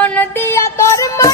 মন দিয়া তোর মন